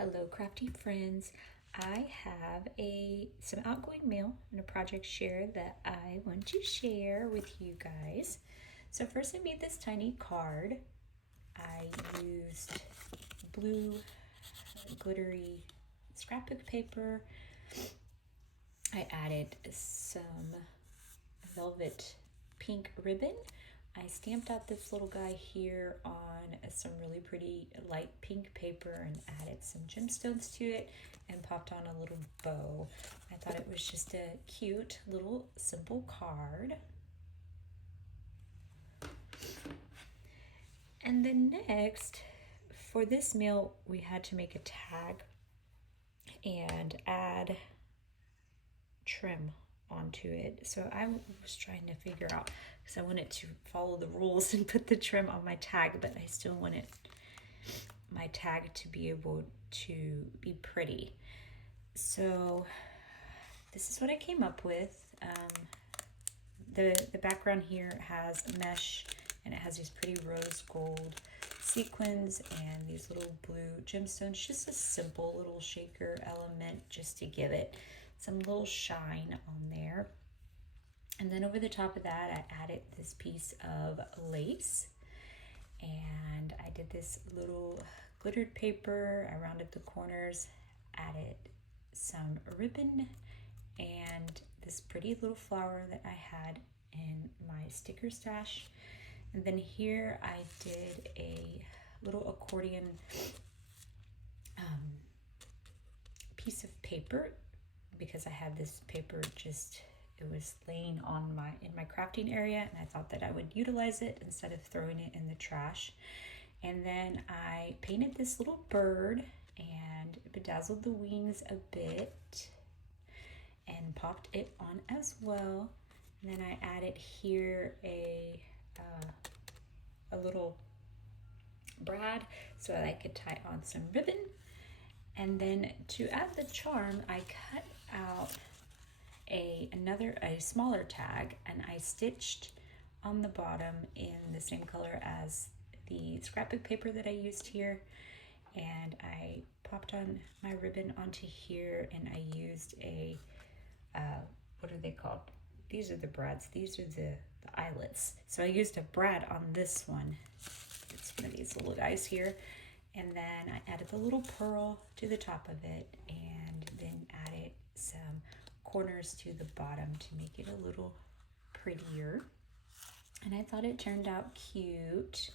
Hello crafty friends. I have some outgoing mail and a project share that I want to share with you guys. So first I made this tiny card. I used blue glittery scrapbook paper. I added some velvet pink ribbon. I stamped out this little guy here on some really pretty light pink paper and added some gemstones to it and popped on a little bow. I thought it was just a cute little simple card. And then next, for this mail, we had to make a tag and add trim onto it. So I was trying to figure out, because I wanted to follow the rules and put the trim on my tag, but I still wanted my tag to be able to be pretty. So this is what I came up with. The background here has mesh and it has these pretty rose gold sequins and these little blue gemstones, just a simple little shaker element just to give it some little shine on there. And then over the top of that, I added this piece of lace and I did this little glittered paper. I rounded the corners, added some ribbon and this pretty little flower that I had in my sticker stash. And then here I did a little accordion piece of paper, because I had this paper it was laying in my crafting area, and I thought that I would utilize it instead of throwing it in the trash. And then I painted this little bird and bedazzled the wings a bit and popped it on as well. And then I added here a little brad so that I could tie on some ribbon. And then to add the charm, I cut out a smaller tag and I stitched on the bottom in the same color as the scrapbook paper that I used here, and I popped on my ribbon onto here, and I used a what are they called? These are the brads. These are the eyelets. So I used a brad on this one. It's one of these little guys here. And then I added the little pearl to the top of it and then added some corners to the bottom to make it a little prettier. And I thought it turned out cute.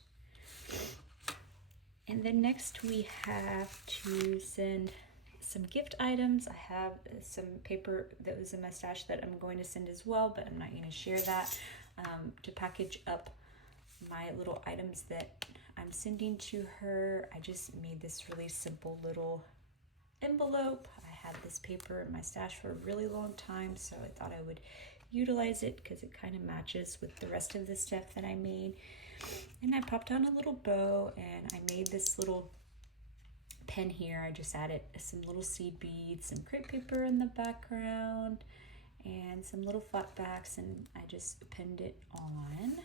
And then next we have to send some gift items. I have some paper that was in my stash that I'm going to send as well, but I'm not going to share that. To package up my little items that I'm sending to her, I just made this really simple little envelope. I had this paper in my stash for a really long time, so I thought I would utilize it because it kind of matches with the rest of the stuff that I made. And I popped on a little bow and I made this little pen here. I just added some little seed beads, some crepe paper in the background, and some little flat backs, and I just pinned it on.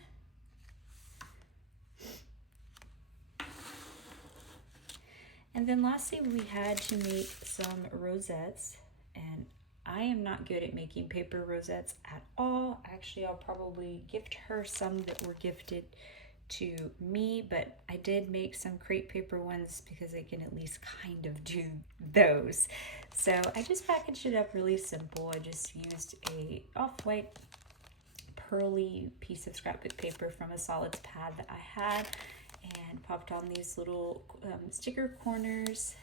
And then lastly, we had to make some rosettes, and I am not good at making paper rosettes at all. Actually, I'll probably gift her some that were gifted to me, but I did make some crepe paper ones because I can at least kind of do those. So I just packaged it up really simple. I just used a off-white pearly piece of scrapbook paper from a solids pad that I had and popped on these little sticker corners,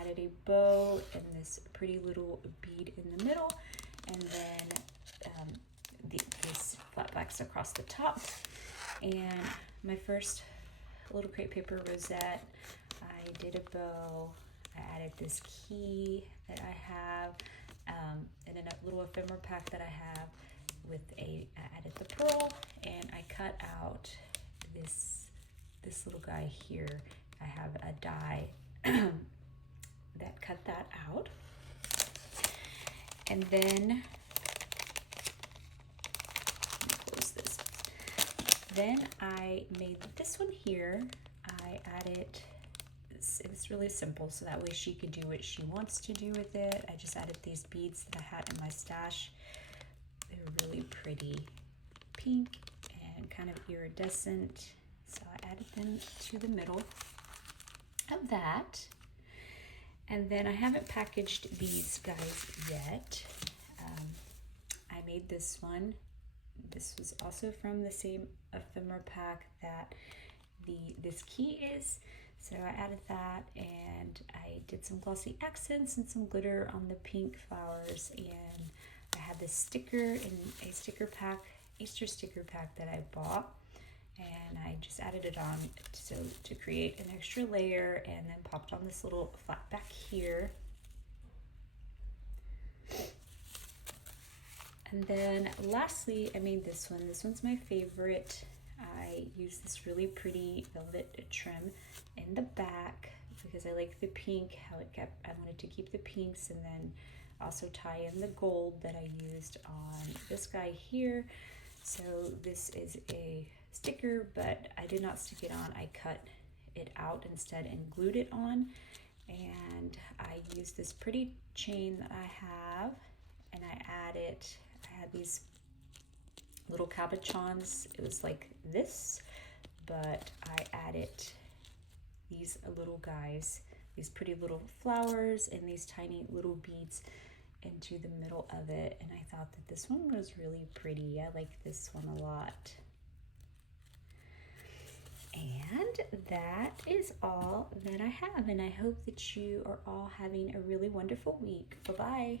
added a bow and this pretty little bead in the middle, and then these flat backs across the top. And my first little crepe paper rosette, I did a bow, I added this key that I have, and then a little ephemera pack that I have with I added the pearl, and I cut out this little guy here. I have a die that cut that out. And then Then I made this one here. I added it was really simple, so that way she could do what she wants to do with it. I just added these beads that I had in my stash. They're really pretty pink and kind of iridescent, so I added them to the middle of that. And then I haven't packaged these guys yet. I made this one. This was also from the same ephemera pack that this key is. So I added that, and I did some glossy accents and some glitter on the pink flowers. And I had this sticker in a sticker pack, Easter sticker pack that I bought, and I just added it on so to create an extra layer, and then popped on this little flap back here. And then lastly, I made this one. This one's my favorite. I used this really pretty velvet trim in the back because I like the pink, how it kept, I wanted to keep the pinks and then also tie in the gold that I used on this guy here. So this is a sticker, but I did not stick it on. I cut it out instead and glued it on. And I used this pretty chain that I have, and I had these little cabochons. It was like this, but I added these little guys, these pretty little flowers and these tiny little beads into the middle of it. And I thought that this one was really pretty. I like this one a lot. And that is all that I have, and I hope that you are all having a really wonderful week. Bye-bye.